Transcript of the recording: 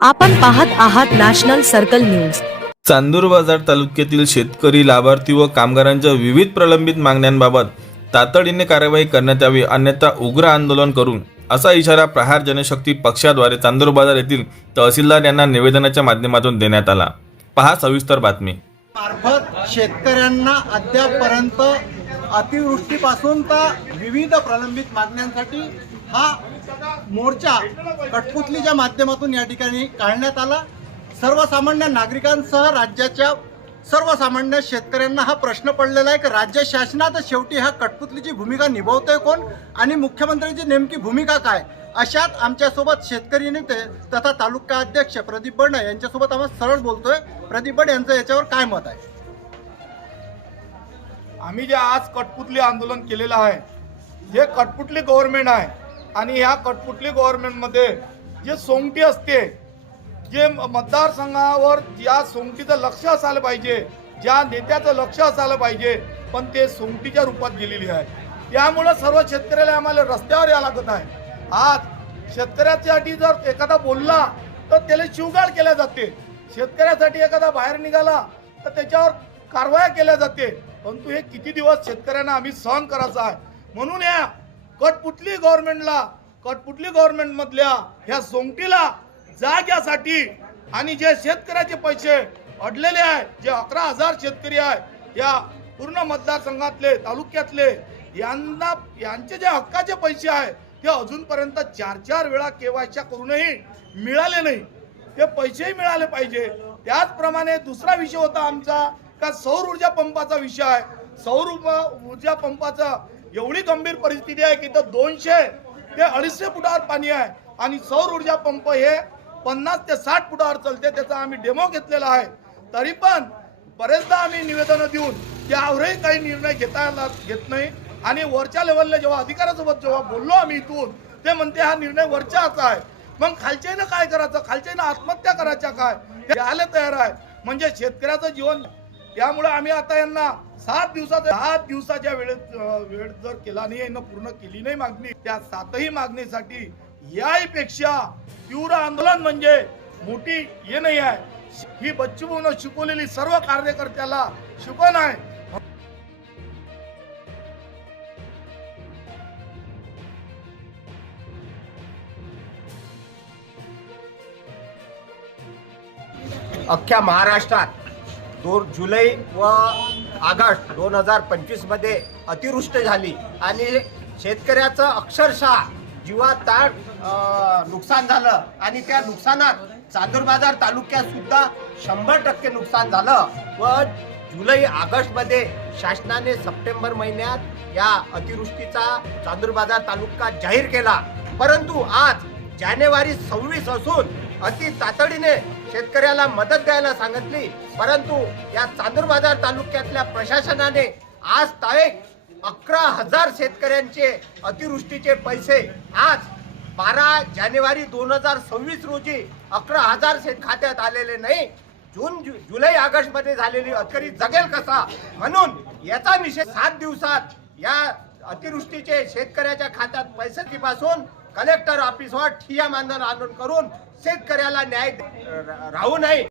आपण पाहत आहात नॅशनल सर्कल न्यूज। चांदूर बाजार तालुक्यातील शेतकरी, लाभार्थी व कामगारांच्या विविध प्रलंबित मागण्यांबाबत तातडीने कार्यवाही करण्यात यावी, अन्यथा उग्र आंदोलन करू, असा इशारा प्रहार जनशक्ती पक्षाद्वारे चांदूर बाजार येथील तहसीलदार यांना निवेदनाच्या माध्यमातून देण्यात आला। पहा सविस्तर बातमी। मार्फत शेतकऱ्यांना अद्यापपर्यंत अतिवृष्टीपासून तर विविध प्रलंबित मागण्यांसाठी हा मोर्चा कठपुतलीच्या माध्यमातून या ठिकाणी काढण्यात आला। सर्वसामान्य नागरिकांसह राज्याच्या सर्वसामान्य शेतकऱ्यांना हा प्रश्न पडलेला आहे की राज्य शासनात शेवटी हा कठपुतलीची भूमिका निभावतोय कोण आणि मुख्यमंत्र्यांची नेमकी भूमिका काय। अशात आमच्यासोबत शेतकरी नेते तथा तालुका अध्यक्ष प्रदीप बड यांच्यासोबत आपण सरळ बोलतोय। प्रदीप बड यांचं याच्यावर काय मत आहे? आम्ही जे आज कठपुतली आंदोलन केलेलं आहे, हे कठपुतली गव्हर्नमेंट आहे आणि ह्या कठपुतली गव्हर्नमेंटमध्ये जे सोंगटी असते, जे मतदारसंघावर ज्या सोंगटीचं लक्ष असायला पाहिजे, ज्या नेत्याचं लक्ष असायला पाहिजे, पण ते सोंगटीच्या रूपात गेलेली आहे। त्यामुळे सर्व शेतकऱ्याला आम्हाला रस्त्यावर यावं लागत आहे। आज शेतकऱ्यासाठी जर एखादा बोलला तर त्याला शिवगाळ केल्या जाते, शेतकऱ्यासाठी एखादा बाहेर निघाला तर त्याच्यावर कारवाया केल्या जाते। परंतु हे किती दिवस शेतकऱ्यांना आम्ही सहन करायचं आहे। म्हणून या कठपुतली गव्हर्नमेंट मधल्या ह्या सोंगटीला जाग यासाठी आणि जे शेतकऱ्याचे पैसे अडलेले आहे, जे 11,000 शेतकरी आहे या पूर्ण मतदारसंघातले, तालुक्यातले, यांचे जे हक्काचे पैसे आहे ते अजूनपर्यंत 4 वेळा केवायसी करूनही मिळाले नाही, ते पैसेही मिळाले पाहिजे। त्याचप्रमाणे दुसरा विषय होता आमचा का सौर ऊर्जा पंपाचा विषय आहे। सौर ऊर्जा पंपाचा एवढी गंभीर परिस्थिती आहे की 200 ते 250 फुटावर पाणी आहे आणि सौर ऊर्जा पंप हे 50 ते 60 फुटावर चालते। त्याचा आम्ही डेमो घेतलेला आहे। तरी पण बरेचदा आम्ही निवेदन देऊन त्यावरही काही निर्णय घेत नाही आणि वरच्या लेवलला जेव्हा अधिकाऱ्यासोबत जेव्हा बोललो आम्ही इथून, ते म्हणते हा निर्णय वरच्याचा आहे। मग खालच्यानं काय करायचं? खालच्यानं आत्महत्या करायच्या काय? ते आले तयार आहे म्हणजे शेतकऱ्याचं जीवन। त्यामुळे आम्ही आता यांना 7 दिवसाच्या वेळ जर केला नाही, यांना पूर्ण केली नाही मागणी, त्या 7ही मागणीसाठी यापेक्षा तीव्र आंदोलन म्हणजे मोठी हे नाही आहे। ही बच्चूभाऊनं शिकवलेली सर्व कार्यकर्त्याला शिकवण आहे। अख्ख्या महाराष्ट्रात जुलै व ऑगस्ट 2025 मध्ये अतिवृष्टी झाली आणि शेतकऱ्याचं अक्षरशः जीवाताळ नुकसान झालं आणि त्या नुकसानात चांदूर बाजार तालुक्यात सुद्धा 100% नुकसान झालं व जुलै ऑगस्ट मध्ये शासनाने सप्टेंबर महिन्यात या अतिवृष्टीचा चांदूर बाजार तालुका जाहीर केला। परंतु आज जानेवारी 26 असून अति तातडीने शेतकऱ्याला मदत द्यायला सांगितली, परंतु या चांदूर बाजार तालुक्यातल्या प्रशासनाने आज तारीख 11,000 शेतकऱ्यांचे अतिवृष्टीचे पैसे आज 12 जानेवारी 2026 रोजी 11,000 शेत खात्यात आलेले नाही। जुलै ऑगस्ट मध्ये झालेली अतिवृष्टी जगेल कसा? म्हणून याचा निषेध 7 दिवसात या अतिवृष्टीचे शेतकऱ्याच्या खात्यात पैसे पासून कलेक्टर ऑफिसवर ठिय्या आंदोलन करून शेतकऱ्याला न्याय राहू नये।